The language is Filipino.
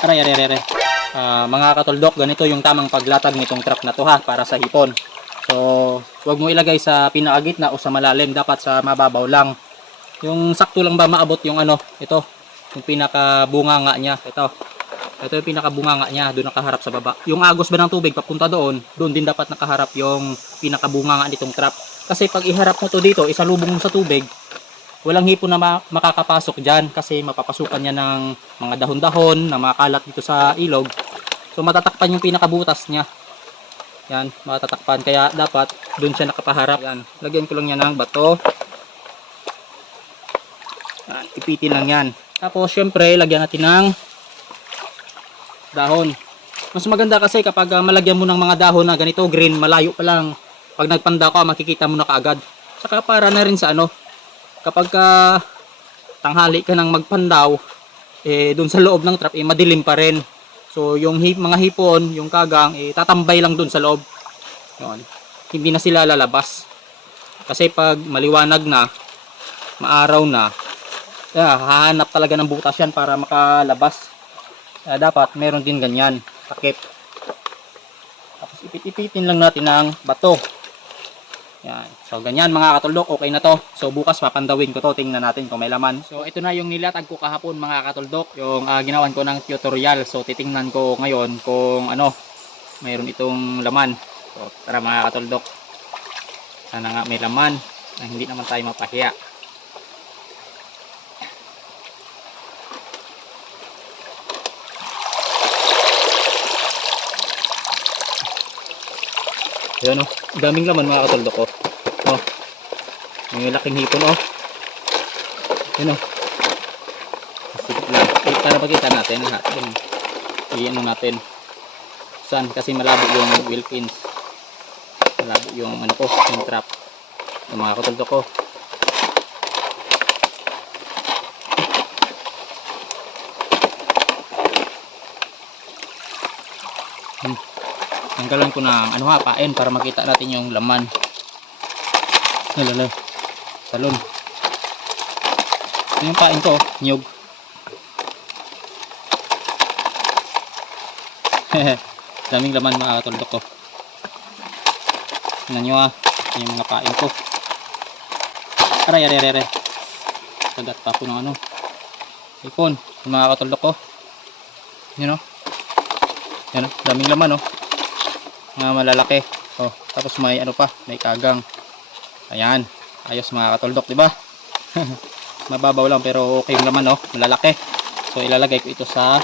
Aray, aray, aray, aray. Mga katuldok, ganito yung tamang paglatag nitong trap na to ha, para sa hipon. So, huwag mo ilagay sa pinakagitna o sa malalim, dapat sa mababaw lang. Yung sakto lang ba maabot yung ano, ito, yung pinakabunganga niya, ito. Ito yung pinakabunganga niya, doon nakaharap sa baba. Yung agos ba ng tubig papunta doon, doon din dapat nakaharap yung pinakabunganga nitong trap. Kasi pag iharap mo to dito, isalubong mo sa tubig, walang hipon na makakapasok dyan kasi mapapasukan niya ng mga dahon-dahon na makalat dito sa ilog. So matatakpan yung pinakabutas niya. Yan, matatakpan. Kaya dapat doon siya nakapaharap. Yan, lagyan ko lang yan ng bato. Yan, ipitin lang yan. Tapos syempre, lagyan natin ng dahon. Mas maganda kasi kapag malagyan mo ng mga dahon na ganito, green, malayo pa lang. Pag nagpanda ka, makikita mo na kaagad. Saka para na rin sa ano, kapag tanghali ka nang magpandaw, doon sa loob ng trap, madilim pa rin. So yung mga hipon, yung kagang, tatambay lang doon sa loob. Yun. Hindi na sila lalabas. Kasi pag maliwanag na, maaraw na, hahanap talaga ng butas yan para makalabas. Dapat meron din ganyan, takip. Tapos ipit-ipitin lang natin ng bato. Yan. So ganyan mga katuldok, okay na to. So bukas papandawin ko to, tingnan natin kung may laman. So ito na yung nilatag ko kahapon mga katuldok, yung ginawan ko ng tutorial. So titingnan ko ngayon kung ano, mayroon itong laman. So tara mga katuldok, sana nga may laman na hindi naman tayo mapahiya. Ayan o, daming laman mga katuldok ko. Oh, may laking hipon oh. Ayan o. Sige lang. Para makita natin lahat. Iyan natin. Saan? Kasi malabo yung wheel pins. Malabo yung ano ko, yung trap. Yung mga katuldok ko. Tanggalan ko ng ano pain para makita natin yung laman. Lalo. Salon. Yung pain ko, nyug. Daming laman mga katuldok ko. Tingnan nyo yung mga pain ko. Aray, aray, aray, aray. Kagat pa po ng ano. Hipon, yung mga katuldok ko. Yun o. Yan o, daming laman o. Mga malalaki. Oh, tapos may ano pa, may kagang. Ayan, ayos mga katuldok, di ba? Mababaw lang pero okay yung laman, oh, malalaki. So ilalagay ko ito sa